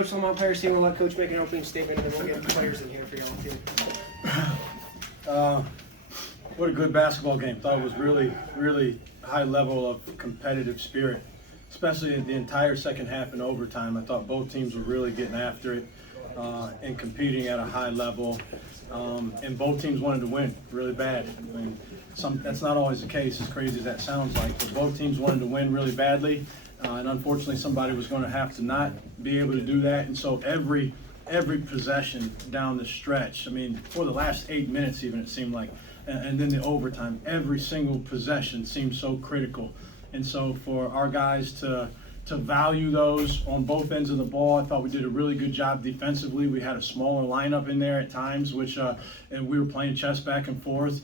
Coach Lamont Paris, we'll let Coach make an opening statement, and then we'll get the players in here for y'all too. What a good basketball game. Thought it was really, really high level of competitive spirit, especially in the entire second half and overtime. I thought both teams were really getting after it and competing at a high level. And both teams wanted to win really bad. I mean, that's not always the case, as crazy as that sounds like, but both teams wanted to win really badly. And unfortunately, somebody was going to have to not be able to do that. And so every possession down the stretch, I mean, for the last 8 minutes even, it seemed like, and then the overtime, every single possession seemed so critical. And so for our guys to value those on both ends of the ball, I thought we did a really good job defensively. We had a smaller lineup in there at times, which and we were playing chess back and forth.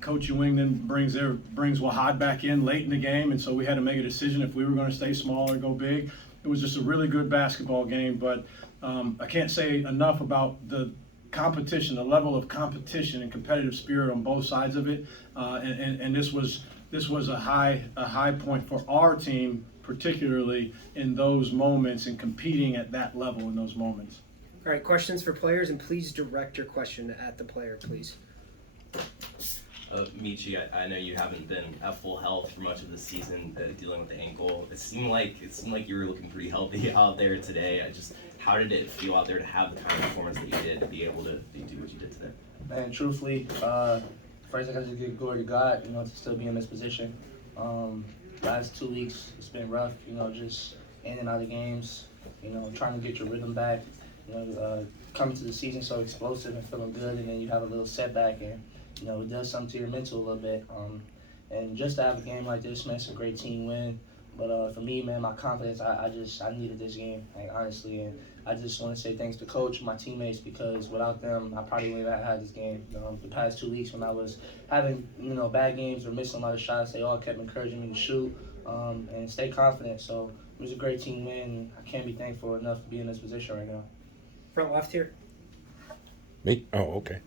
Coach Ewing then brings Wahad back in late in the game, and so we had to make a decision if we were going to stay small or go big. It was just a really good basketball game, but I can't say enough about the competition, the level of competition and competitive spirit on both sides of it. And this was a high point for our team, particularly in those moments and competing at that level in those moments. All right, questions for players, and please direct your question at the player, please. Meechie, I know you haven't been at full health for much of the season, dealing with the ankle. It seemed like you were looking pretty healthy out there today. How did it feel out there to have the kind of performance that you did, to be able to do what you did today? Man, truthfully, first I got to give glory to God, to still be in this position. Last 2 weeks, it's been rough, just in and out of games, trying to get your rhythm back, coming to the season so explosive and feeling good, and then you have a little setback, and, it does something to your mental a little bit. And just to have a game like this, man, it's a great team win. But for me, man, my confidence, I needed this game, honestly. And I just want to say thanks to Coach, my teammates, because without them, I probably wouldn't have had this game. The past 2 weeks when I was having, bad games or missing a lot of shots, they all kept encouraging me to shoot and stay confident. So it was a great team win, and I can't be thankful enough to be in this position right now. Front left here. Me? Oh, okay.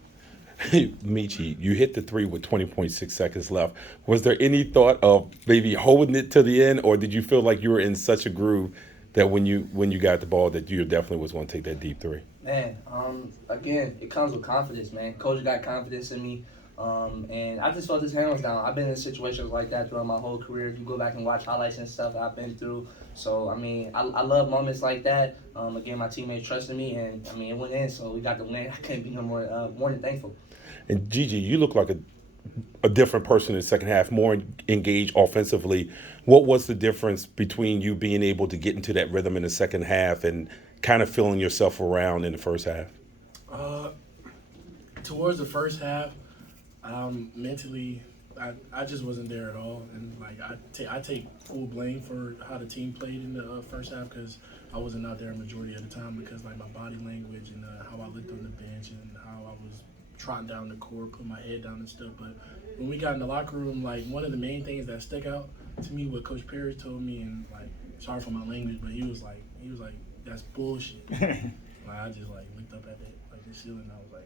Meechie, you hit the three with 20.6 seconds left. Was there any thought of maybe holding it to the end, or did you feel like you were in such a groove that when you got the ball that you definitely was going to take that deep three? Man, again, it comes with confidence, man. Coach got confidence in me, and I just felt his hand was down. I've been in situations like that throughout my whole career. If you go back and watch highlights and stuff that I've been through. So, I love moments like that. Again, my teammates trusted me, and, it went in, so we got the win. I can't be no more than thankful. And Gigi, you look like a different person in the second half, more engaged offensively. What was the difference between you being able to get into that rhythm in the second half and kind of feeling yourself around in the first half? Towards the first half, mentally, I just wasn't there at all. And, I take full blame for how the team played in the first half, because I wasn't out there a majority of the time because, my body language and how I looked on the bench and how I was trotting down the court, putting my head down and stuff. But when we got in the locker room, one of the main things that stuck out to me, what Coach Paris told me, and sorry for my language, but he was like, that's bullshit. I just looked up at the ceiling, and I was like,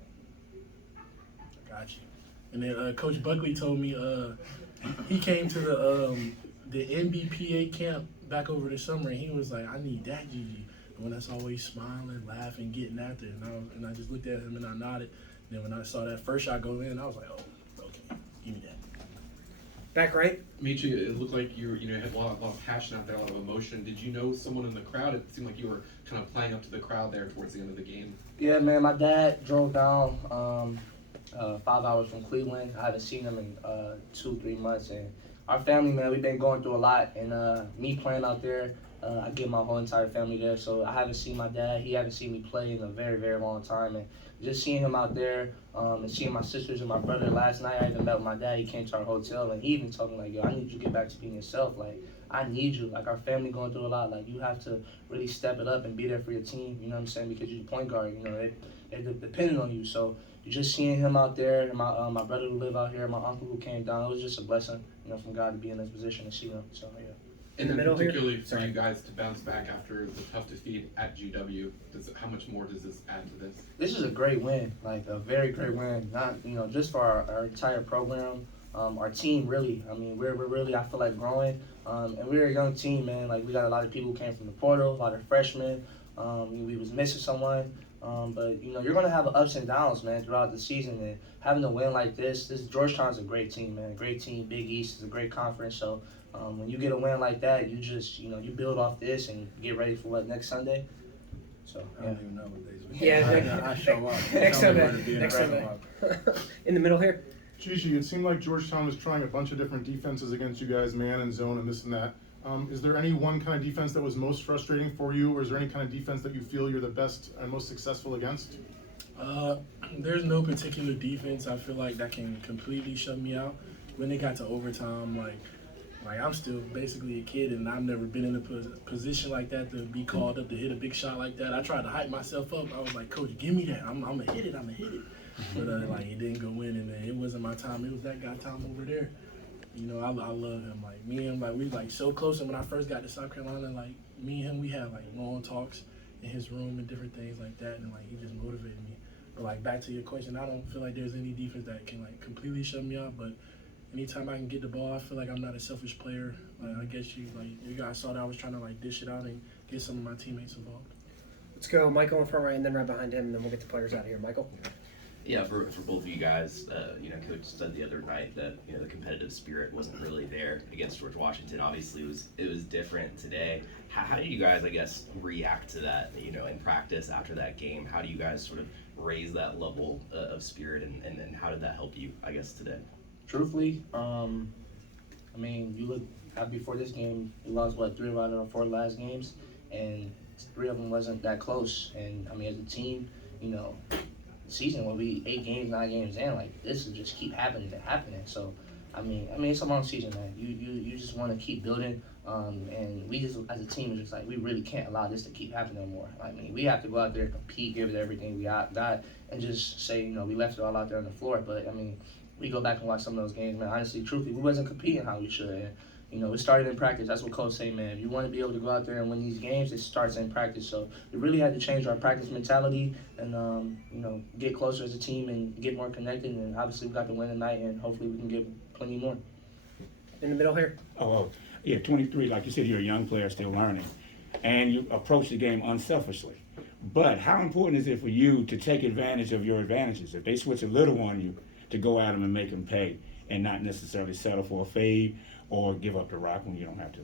I got you. And then Coach Buckley told me he came to the NBPA camp back over the summer, and he was like, I need that Gigi. And when that's always smiling, laughing, getting after it, and I just looked at him and I nodded. Then when I saw that first shot go in, I was like, oh, okay, give me that. Back right. Meechie, it looked like you had a lot of passion out there, a lot of emotion. Did you know someone in the crowd? It seemed like you were kind of playing up to the crowd there towards the end of the game. Yeah, man, my dad drove down 5 hours from Cleveland. I haven't seen him in 2-3 months. And our family, man, we've been going through a lot. And me playing out there, I get my whole entire family there. So I haven't seen my dad. He hasn't seen me play in a very, very long time. And just seeing him out there and seeing my sisters and my brother last night, I even met with my dad. He came to our hotel, and he even told me, yo, I need you to get back to being yourself. I need you. Our family going through a lot. You have to really step it up and be there for your team, you know what I'm saying? Because you're the point guard, they're depending on you. So just seeing him out there, and my brother who live out here, my uncle who came down, it was just a blessing, from God to be in this position and see him. So, yeah. And then middle particularly here? for you guys to bounce back after the tough defeat at GW, how much more does this add to this? This is a great win, a very great win. Not just for our entire program, our team really. We're really, I feel like, growing, and we're a young team, man. We got a lot of people who came from the portal, a lot of freshmen. We was missing someone. But you know, you're gonna have ups and downs, man, throughout the season. And having a win like this Georgetown's a great team, man. Great team. Big East is a great conference. So when you get a win like that, you just you build off this and get ready for next Sunday. So I don't even know what days we Yeah, I show up. next Tell me Sunday. where to be in Next the Sunday. parking lot. In the middle here. Gigi, it seemed like Georgetown was trying a bunch of different defenses against you guys, man and zone and this and that. Is there any one kind of defense that was most frustrating for you, or is there any kind of defense that you feel you're the best and most successful against? There's no particular defense I feel like that can completely shut me out. When it got to overtime, like I'm still basically a kid, and I've never been in a position like that to be called up to hit a big shot like that. I tried to hype myself up. I was like, Coach, give me that. I'm gonna hit it. But like it didn't go in, and it wasn't my time. It was that guy Tom over there. I love him. Like me and him, we like so close. And when I first got to South Carolina, like me and him, we had like long talks in his room and different things like that. And like he just motivated me. But like back to your question, I don't feel like there's any defense that can like completely shut me out. But anytime I can get the ball, I feel like I'm not a selfish player. Like I guess you guys saw that I was trying to like dish it out and get some of my teammates involved. Let's go Michael in front right, and then right behind him, and then we'll get the players out of here. Michael. Yeah, for both of you guys, Coach said the other night that the competitive spirit wasn't really there against George Washington. Obviously, it was different today. How did you guys, I guess, react to that? In practice after that game, how do you guys sort of raise that level of spirit, and how did that help you, I guess, today? Truthfully, you look before this game, we lost 3 out of our 4 last games, and 3 of them wasn't that close. And as a team, season will be 8 games, 9 games in. Like this will just keep happening. So, it's a long season, man. You just want to keep building, and we just as a team is just like we really can't allow this to keep happening anymore. We have to go out there, compete, give it everything we got, and just say we left it all out there on the floor. But we go back and watch some of those games, man. Honestly, truthfully, we wasn't competing how we should. And, it started in practice. That's what Coach say, man. If you want to be able to go out there and win these games, it starts in practice. So we really had to change our practice mentality and, get closer as a team and get more connected. And obviously we got the win tonight, and hopefully we can get plenty more. In the middle here. Yeah, 23, like you said, you're a young player still learning. And you approach the game unselfishly. But how important is it for you to take advantage of your advantages? If they switch a little on you, to go at them and make them pay and not necessarily settle for a fade or give up the rock when you don't have to?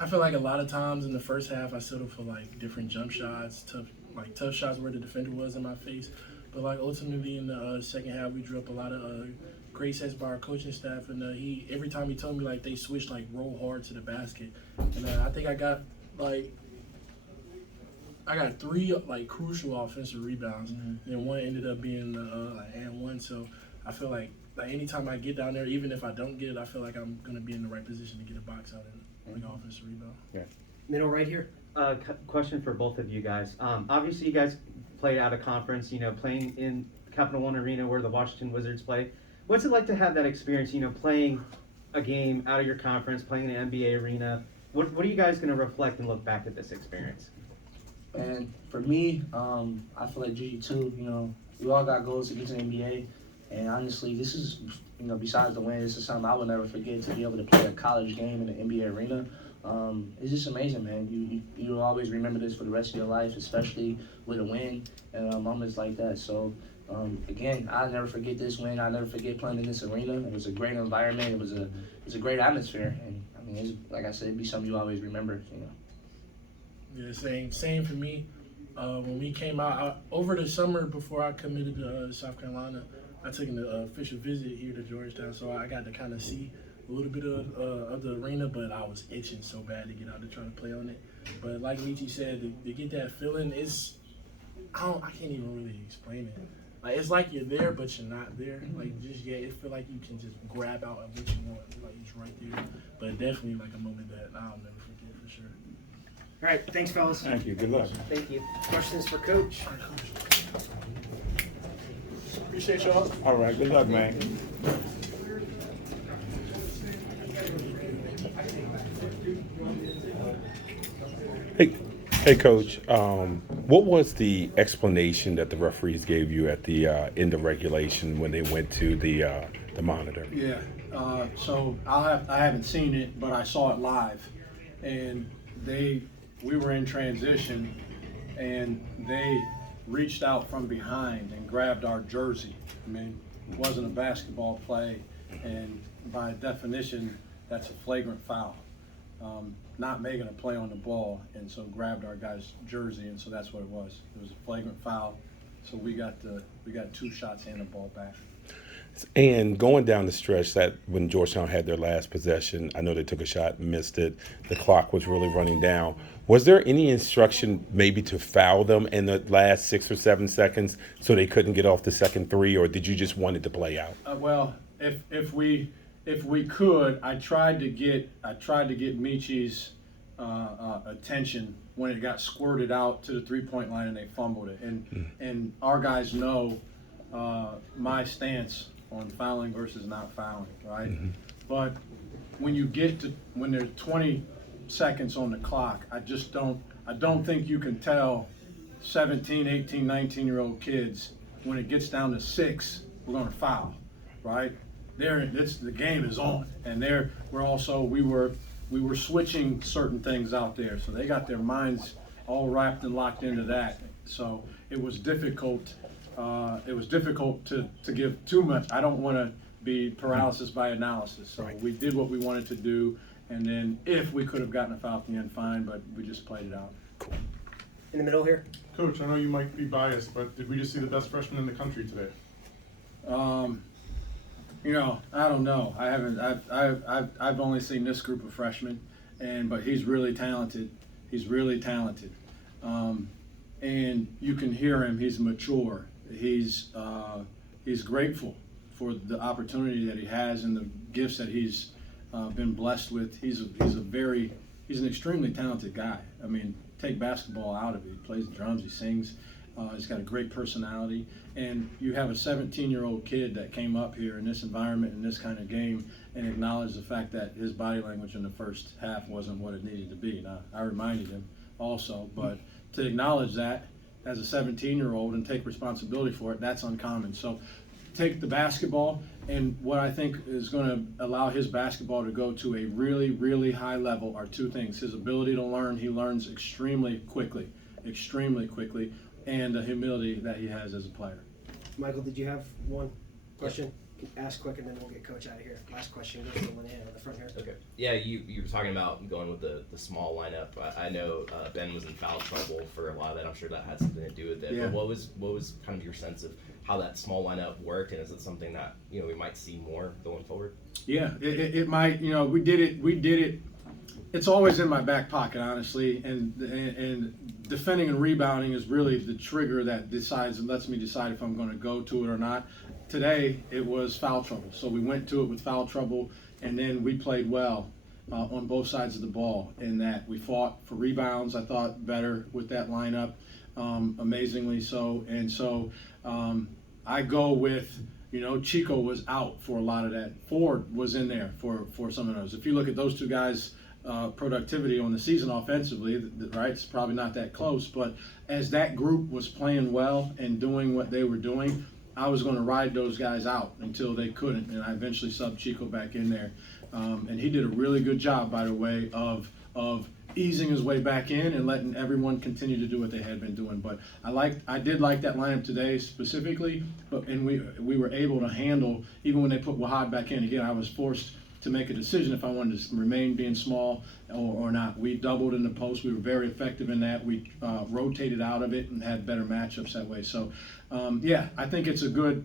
I feel like a lot of times in the first half I settled for like different jump shots, tough shots where the defender was in my face. But like ultimately in the second half we drew up a lot of great sets by our coaching staff, and every time he told me like they switched like roll hard to the basket, and I think I got 3 like crucial offensive rebounds, and one ended up being and one. So I feel like anytime I get down there, even if I don't get it, I feel like I'm gonna be in the right position to get a box out and like offensive rebound. Yeah. Middle right here. Question for both of you guys. Obviously, you guys played out of conference. Playing in Capital One Arena where the Washington Wizards play. What's it like to have that experience? Playing a game out of your conference, playing in an NBA arena. What are you guys gonna reflect and look back at this experience? And for me, I feel like Gigi too. We all got goals to get to the NBA, and honestly, this is besides the win, this is something I will never forget, to be able to play a college game in the NBA arena. It's just amazing, man. You'll always remember this for the rest of your life, especially with a win and moments like that. So again, I'll never forget this win. I'll never forget playing in this arena. It was a great environment. It was a great atmosphere, and it's, like I said, it'd be something you always remember. Yeah, same for me. When we came out over the summer before I committed to South Carolina, I took an official visit here to Georgetown, so I got to kind of see a little bit of the arena, but I was itching so bad to get out to try to play on it. But like Meechie said, to get that feeling, I can't even really explain it. Like it's like you're there, but you're not there. Like it feel like you can just grab out of what you want, like it's right there. But definitely like a moment that I'll never forget for sure. All right, thanks, fellas. Thank you. Good luck. Thank you. Questions for Coach? Appreciate y'all. All right. Good luck, man. Hey, Coach. What was the explanation that the referees gave you at the end of regulation when they went to the monitor? Yeah. So I haven't seen it, but I saw it live, and they we were in transition, and they reached out from behind and grabbed our jersey. I mean, it wasn't a basketball play, and by definition, that's a flagrant foul. Not making a play on the ball, and so grabbed our guy's jersey, and so that's what it was. It was a flagrant foul, so we got 2 shots and the ball back. And going down the stretch, that when Georgetown had their last possession, I know they took a shot, missed it. The clock was really running down. Was there any instruction maybe to foul them in the last 6 or 7 seconds so they couldn't get off the second 3, or did you just want it to play out? Well, if we could, I tried to get Meechie's attention when it got squirted out to the 3-point line and they fumbled it. And our guys know my stance on fouling versus not fouling, right? Mm-hmm. But when there's 20 seconds on the clock, I don't think you can tell 17, 18, 19-year-old kids when it gets down to 6, we're going to foul, right? The game is on, and we were switching certain things out there, so they got their minds all wrapped and locked into that. So it was difficult. It was difficult to give too much. I don't want to be paralysis by analysis. So we did what we wanted to do, and then if we could have gotten a foul at the end, fine, but we just played it out. Cool. In the middle here. Coach, I know you might be biased, but did we just see the best freshman in the country today? I don't know. I haven't. I've only seen this group of freshmen, but he's really talented. He's really talented, and you can hear him. He's mature. He's grateful for the opportunity that he has and the gifts that he's been blessed with. He's an extremely talented guy. I mean, take basketball out of it. He plays the drums. He sings. He's got a great personality, and you have a 17-year-old kid that came up here in this environment, in this kind of game, and acknowledged the fact that his body language in the first half wasn't what it needed to be. Now, I reminded him also, but to acknowledge that as a 17-year-old and take responsibility for it, that's uncommon. So take the basketball, and what I think is going to allow his basketball to go to a really, really high level are 2 things. His ability to learn. He learns extremely quickly, and the humility that he has as a player. Michael, did you have one question? Ask quick, and then we'll get Coach out of here. Last question goes to Linnea on the front here. Okay. Yeah, you were talking about going with the small lineup. I know Ben was in foul trouble for a while. That I'm sure that had something to do with it. Yeah. But what was kind of your sense of how that small lineup worked, and is it something that we might see more going forward? Yeah, it might. We did it. It's always in my back pocket, honestly, and defending and rebounding is really the trigger that lets me decide if I'm going to go to it or not. Today, it was foul trouble, so we went to it with foul trouble, and then we played well on both sides of the ball in that we fought for rebounds. I thought better with that lineup, amazingly so, and so I go with. Chico was out for a lot of that. Ford was in there for some of those. If you look at those 2 guys' productivity on the season offensively, right, it's probably not that close, but as that group was playing well and doing what they were doing, I was going to ride those guys out until they couldn't, and I eventually subbed Chico back in there. And he did a really good job, by the way, of easing his way back in and letting everyone continue to do what they had been doing. But I did like that lineup today specifically, and we were able to handle, even when they put Wahad back in. Again, I was forced to make a decision if I wanted to remain being small or not. We doubled in the post. We were very effective in that. We rotated out of it and had better matchups that way. So, I think it's a good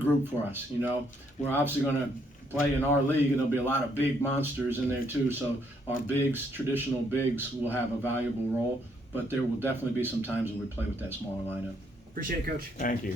group for us. We're obviously going to play in our league, and there'll be a lot of big monsters in there too. So our traditional bigs, will have a valuable role. But there will definitely be some times when we play with that smaller lineup. Appreciate it, Coach. Thank you.